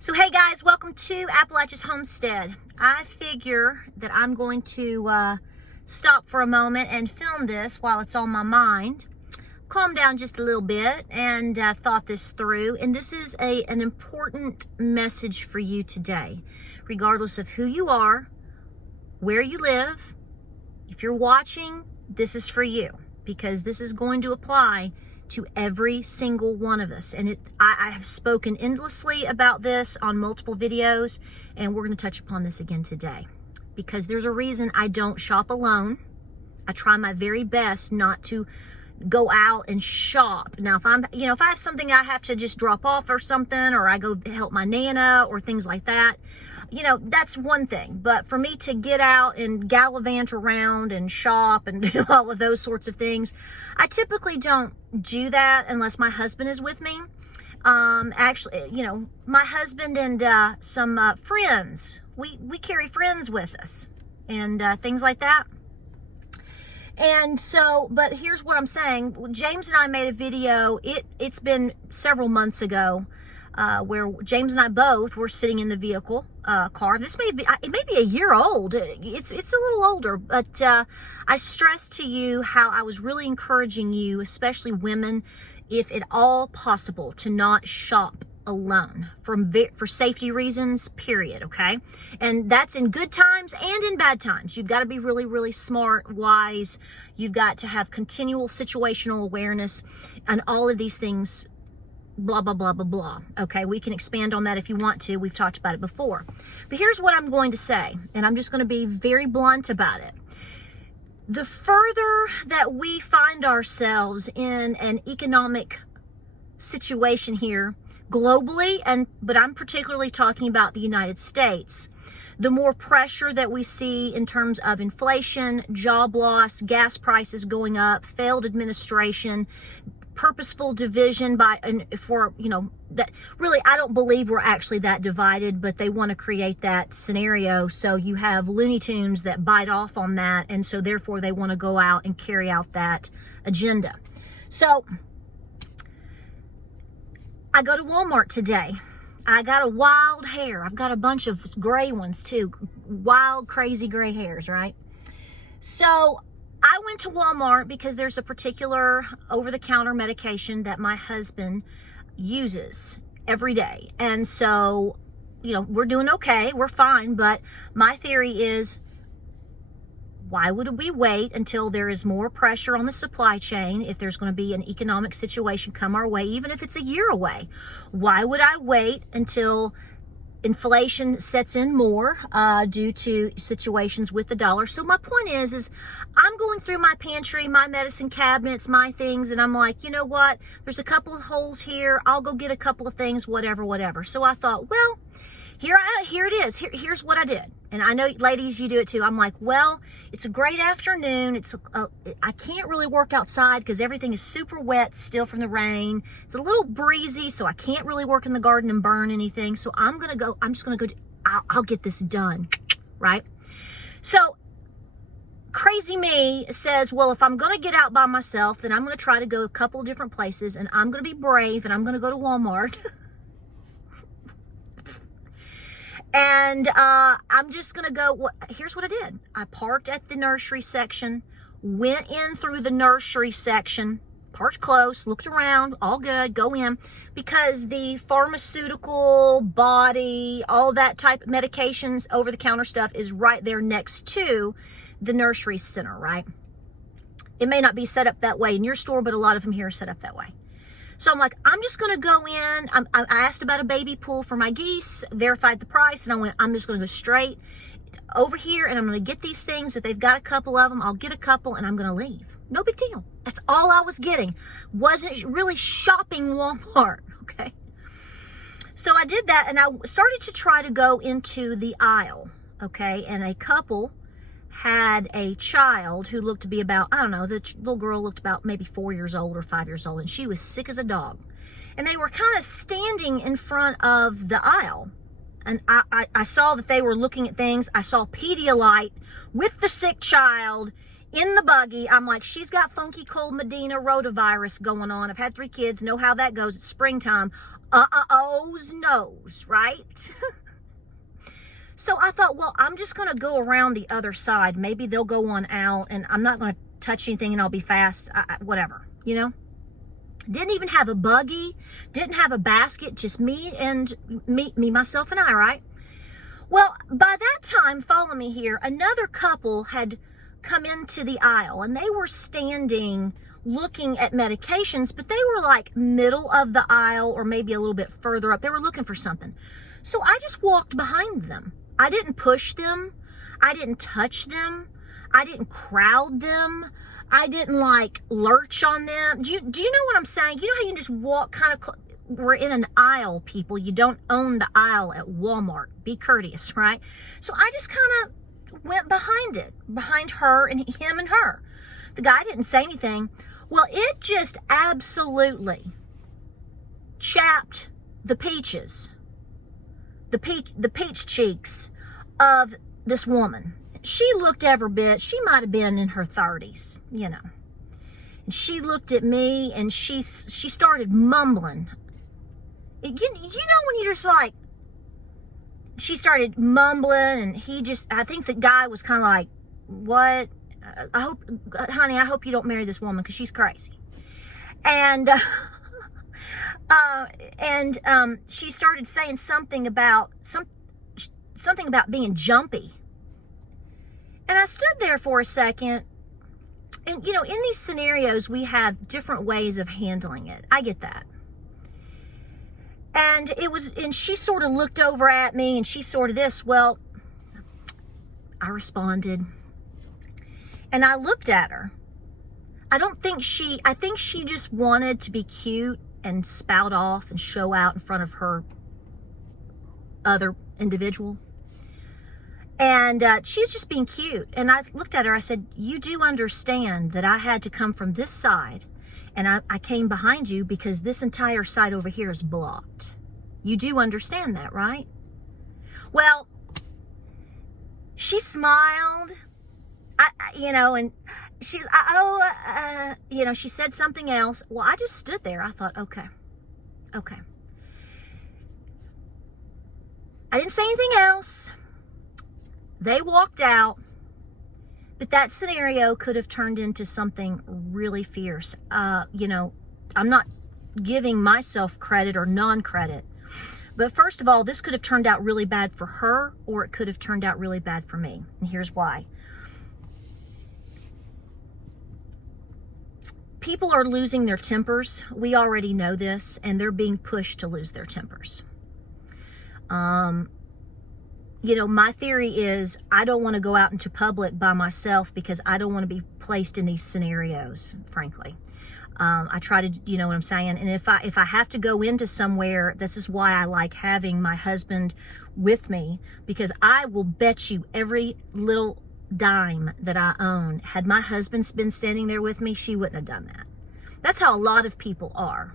So hey guys, welcome to Appalachia's Homestead. I figure that I'm going to stop for a moment and film this while it's on my mind. Calm down just a little bit and thought this through. And this is an important message for you today, regardless of who you are, where you live. If you're watching, this is for you because this is going to apply to every single one of us. And I have spoken endlessly about this on multiple videos, and we're going to touch upon this again today because there's a reason I don't shop alone. I try my very best not to go out and shop. Now, if I have something I have to just drop off or something, or I go help my Nana or things like that, that's one thing. But for me to get out and gallivant around and shop and do all of those sorts of things, I typically don't do that unless my husband is with me. Actually, my husband and some friends, we carry friends with us and things like that. And so, but here's what I'm saying. James and I made a video, it's been several months ago, where James and I both were sitting in the vehicle car. This may be a year old. It's a little older, but I stressed to you how I was really encouraging you, especially women, if at all possible, to not shop alone for safety reasons, period. Okay. And that's in good times and in bad times. You've got to be really, really smart, wise. You've got to have continual situational awareness and all of these things. Blah, blah, blah, blah, blah. Okay, we can expand on that if you want to. We've talked about it before. But here's what I'm going to say, and I'm just going to be very blunt about it. The further that we find ourselves in an economic situation here globally, but I'm particularly talking about the United States, the more pressure that we see in terms of inflation, job loss, gas prices going up, failed administration, purposeful division that really, I don't believe we're actually that divided, but they want to create that scenario. So you have Looney Tunes that bite off on that. And so therefore they want to go out and carry out that agenda. So I go to Walmart today. I got a wild hair. I've got a bunch of gray ones too. Wild, crazy gray hairs, right? So I went to Walmart because there's a particular over-the-counter medication that my husband uses every day. And so, we're doing okay. We're fine. But my theory is, why would we wait until there is more pressure on the supply chain if there's going to be an economic situation come our way, even if it's a year away? Why would I wait until inflation sets in more due to situations with the dollar? So my point is I'm going through my pantry, my medicine cabinets, my things, and I'm like, you know what? There's a couple of holes here. I'll go get a couple of things, whatever. So I thought, well, here it is. Here's what I did. And I know, ladies, you do it too. I'm like, well, it's a great afternoon. I can't really work outside because everything is super wet still from the rain. It's a little breezy, so I can't really work in the garden and burn anything. So I'll get this done, right? So crazy me says, well, if I'm going to get out by myself, then I'm going to try to go a couple of different places, and I'm going to be brave, and I'm going to go to Walmart. And I'm just going to go, here's what I did. I parked at the nursery section, went in through the nursery section, parked close, looked around, all good, go in, because the pharmaceutical, body, all that type of medications, over-the-counter stuff is right there next to the nursery center, right? It may not be set up that way in your store, but a lot of them here are set up that way. So I'm like, I'm just going to go in. I asked about a baby pool for my geese, verified the price, and I'm just going to go straight over here, and I'm going to get these things. If they've got a couple of them, I'll get a couple, and I'm going to leave. No big deal. That's all I was getting. Wasn't really shopping Walmart, okay? So I did that, and I started to try to go into the aisle, okay? And a couple had a child who looked to be about, I don't know, the little girl looked about maybe 4 years old or 5 years old, and she was sick as a dog. And they were kind of standing in front of the aisle. And I saw that they were looking at things. I saw Pedialyte with the sick child in the buggy. I'm like, she's got funky cold Medina rotavirus going on. I've had 3 kids, know how that goes. It's springtime. Oh's nose, right? So I thought, well, I'm just going to go around the other side. Maybe they'll go on out, and I'm not going to touch anything, and I'll be fast, whatever, you know? Didn't even have a buggy, didn't have a basket, just me, myself, and I, right? Well, by that time, follow me here, another couple had come into the aisle, and they were standing looking at medications, but they were like middle of the aisle or maybe a little bit further up. They were looking for something. So I just walked behind them. I didn't push them. I didn't touch them. I didn't crowd them. I didn't like lurch on them. Do you know what I'm saying? You know how you can just walk kind of, we're in an aisle, people. You don't own the aisle at Walmart. Be courteous, right? So I just kind of went behind her and him and her. The guy didn't say anything. Well, it just absolutely chapped the peaches, the peach cheeks of this woman. She looked every bit. She might have been in her 30s, you know. And she looked at me and she started mumbling. You know when you just like, she started mumbling, and I think the guy was kind of like, what? Honey, I hope you don't marry this woman because she's crazy. And she started saying something about being jumpy. And I stood there for a second. And you know, in these scenarios, we have different ways of handling it. I get that. And she sort of looked over at me, and she sort of this. Well, I responded. And I looked at her. I think she just wanted to be cute and spout off and show out in front of her other individual. And she's just being cute. And I looked at her, I said, you do understand that I had to come from this side, and I came behind you because this entire side over here is blocked. You do understand that, right? Well, she smiled. And she was, she said something else. Well, I just stood there. I thought, okay. I didn't say anything else. They walked out, but that scenario could have turned into something really fierce. I'm not giving myself credit or non-credit, but first of all, this could have turned out really bad for her, or it could have turned out really bad for me. And here's why. People are losing their tempers. We already know this, and they're being pushed to lose their tempers. My theory is I don't want to go out into public by myself because I don't want to be placed in these scenarios, frankly. I try to, you know what I'm saying? And if I have to go into somewhere, this is why I like having my husband with me, because I will bet you every little dime that I own, had my husband been standing there with me, she wouldn't have done that. That's how a lot of people are.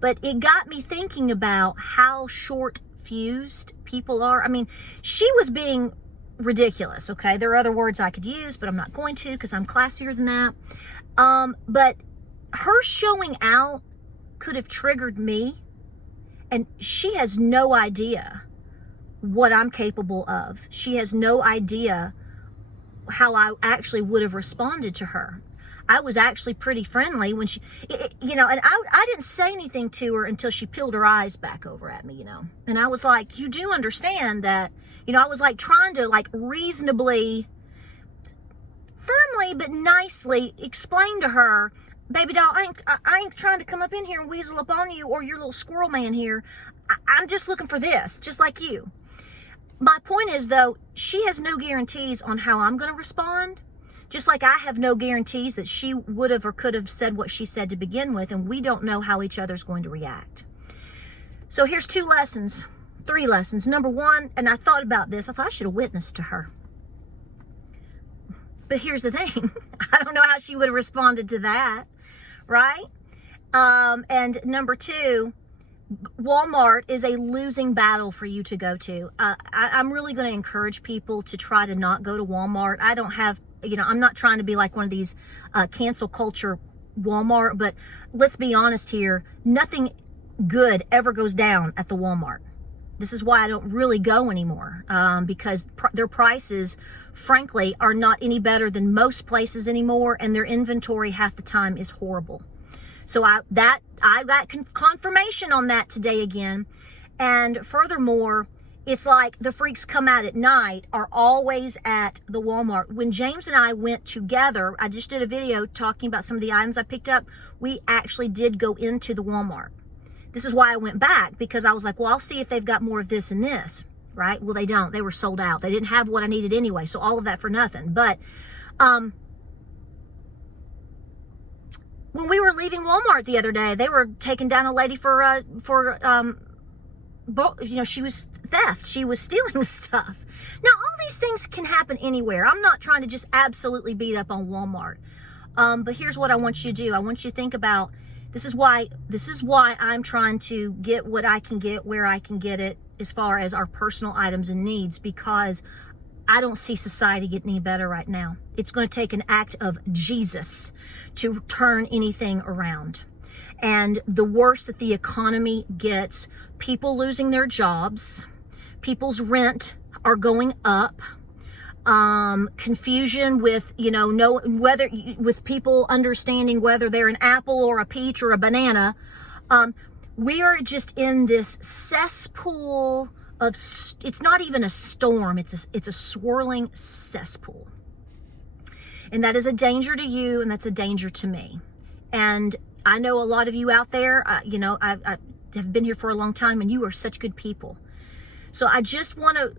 But it got me thinking about how short-fused people are. I mean, she was being ridiculous, okay? There are other words I could use, but I'm not going to because I'm classier than that. But her showing out could have triggered me, and she has no idea what I'm capable of. She has no idea how I actually would have responded to her. I was actually pretty friendly when she, and I didn't say anything to her until she peeled her eyes back over at me, and I was like, you do understand that, I was like trying to like reasonably, firmly, but nicely explain to her, baby doll, I ain't trying to come up in here and weasel up on you or your little squirrel man here. I'm just looking for this, just like you. My point is, though, she has no guarantees on how I'm going to respond, just like I have no guarantees that she would have or could have said what she said to begin with, and we don't know how each other's going to react. So here's 3 lessons. Number 1, and I thought about this, I thought I should have witnessed to her. But here's the thing, I don't know how she would have responded to that, right? And number 2, Walmart is a losing battle for you to go to. I'm really going to encourage people to try to not go to Walmart. I don't have I'm not trying to be like one of these cancel culture Walmart, but let's be honest here. Nothing good ever goes down at the Walmart. This is why I don't really go anymore, because their prices, frankly, are not any better than most places anymore, and their inventory half the time is horrible. So I got confirmation on that today again. And furthermore, it's like the freaks come out at night are always at the Walmart. When James and I went together, I just did a video talking about some of the items I picked up. We actually did go into the Walmart. This is why I went back, because I was like, well, I'll see if they've got more of this and this, right? Well, they don't. They were sold out. They didn't have what I needed anyway, so all of that for nothing. But when we were leaving Walmart the other day, they were taking down a lady for she was theft. She was stealing stuff. Now, all these things can happen anywhere. I'm not trying to just absolutely beat up on Walmart. But here's what I want you to do. I want you to think about, this is why I'm trying to get what I can get, where I can get it, as far as our personal items and needs, because I don't see society getting any better right now. It's going to take an act of Jesus to turn anything around. And the worse that the economy gets, people losing their jobs, people's rent are going up, confusion with, with people understanding whether they're an apple or a peach or a banana. We are just in this cesspool of, it's not even a storm, it's a swirling cesspool. And that is a danger to you, and that's a danger to me. And I know a lot of you out there, I have been here for a long time, and you are such good people. So I just want to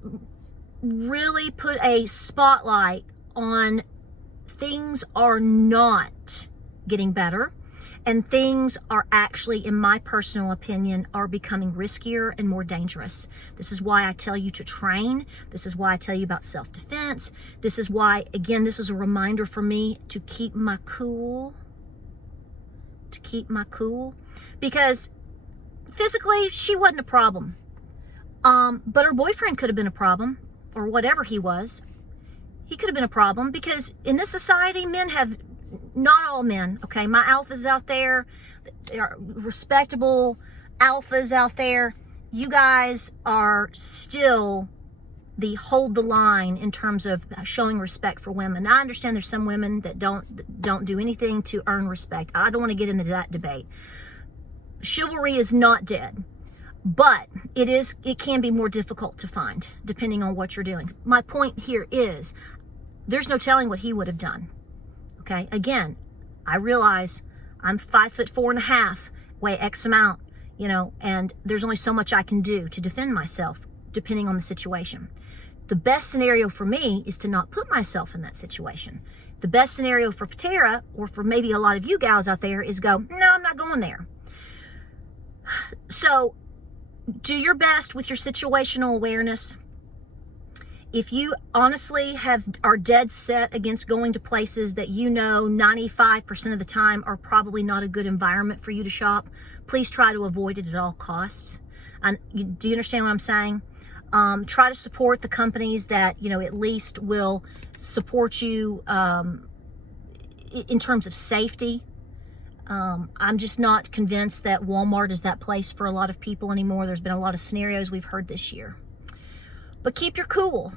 really put a spotlight on things are not getting better, and things are actually, in my personal opinion, are becoming riskier and more dangerous. This is why I tell you to train. This is why I tell you about self-defense. This is why, again, this is a reminder for me to keep my cool. Because physically she wasn't a problem, but her boyfriend could have been a problem, or whatever he was. He could have been a problem, because in this society, not all men, okay, my alphas out there, there are respectable alphas out there, you guys are still the hold the line in terms of showing respect for women. Now, I understand there's some women that don't do anything to earn respect. I don't want to get into that debate. Chivalry is not dead, but it can be more difficult to find depending on what you're doing. My point here is there's no telling what he would have done. Okay, again, I realize I'm 5'4.5", weigh X amount, and there's only so much I can do to defend myself depending on the situation. The best scenario for me is to not put myself in that situation. The best scenario for Patera, or for maybe a lot of you gals out there, is go, no, I'm not going there. So do your best with your situational awareness. If you honestly are dead set against going to places that 95% of the time are probably not a good environment for you to shop, please try to avoid it at all costs. Do you understand what I'm saying? Try to support the companies that, at least will support you in terms of safety. I'm just not convinced that Walmart is that place for a lot of people anymore. There's been a lot of scenarios we've heard this year. But keep your cool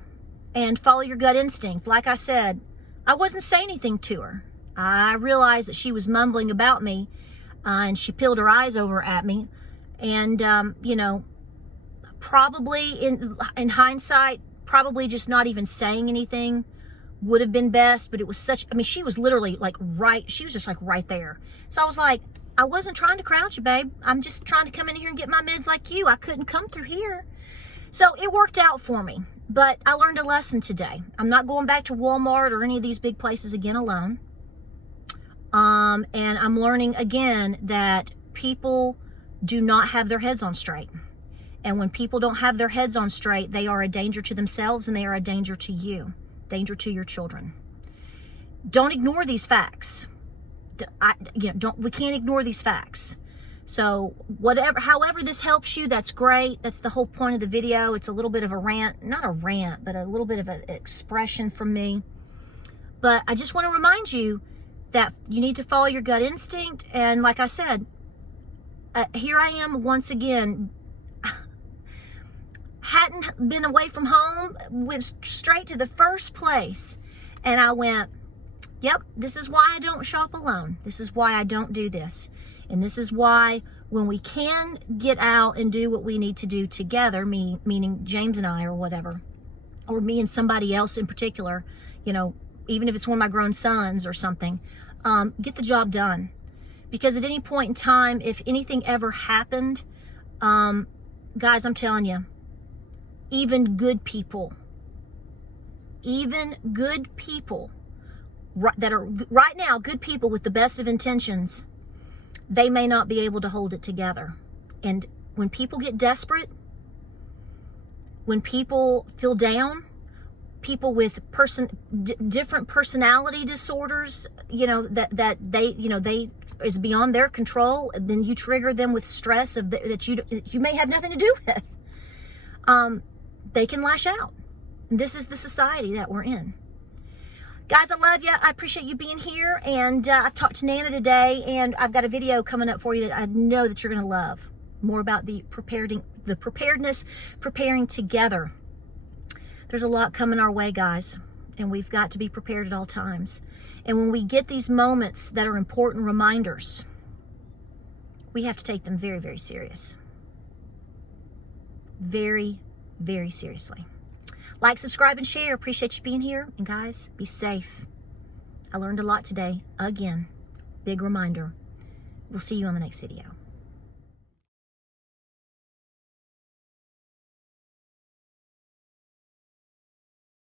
and follow your gut instinct. Like I said, I wasn't saying anything to her. I realized that she was mumbling about me, and she peeled her eyes over at me. And, probably in hindsight, probably just not even saying anything would have been best. But it was she was literally she was just right there. So I was like, I wasn't trying to crowd you, babe. I'm just trying to come in here and get my meds like you. I couldn't come through here. So it worked out for me. But I learned a lesson today. I'm not going back to Walmart or any of these big places again alone. And I'm learning again that people do not have their heads on straight. And when people don't have their heads on straight, they are a danger to themselves, and they are a danger to you, danger to your children. Don't ignore these facts. We can't ignore these facts. So however this helps you, that's great. That's the whole point of the video. It's a little bit of a rant, not a rant, but a little bit of an expression from me. But I just want to remind you that you need to follow your gut instinct. And like I said, here I am once again. Hadn't been away from home, went straight to the first place. And I went, yep, this is why I don't shop alone. This is why I don't do this. And this is why when we can get out and do what we need to do together, meaning James and I or whatever, or me and somebody else in particular, you know, even if it's one of my grown sons or something, get the job done. Because at any point in time, if anything ever happened, guys, I'm telling you, even good people that are right now good people with the best of intentions, they may not be able to hold it together. And when people get desperate, when people feel down, people with different personality disorders, you know, that they is beyond their control, then you trigger them with stress that you may have nothing to do with. They can lash out. And this is the society that we're in. Guys, I love you. I appreciate you being here. And I've talked to Nana today, and I've got a video coming up for you that I know that you're going to love. More about the preparedness, preparing together. There's a lot coming our way, guys, and we've got to be prepared at all times. And when we get these moments that are important reminders, we have to take them very, very serious. Very, very seriously. Like, subscribe, and share. Appreciate you being here. And guys, be safe. I learned a lot today. Again, big reminder. We'll see you on the next video.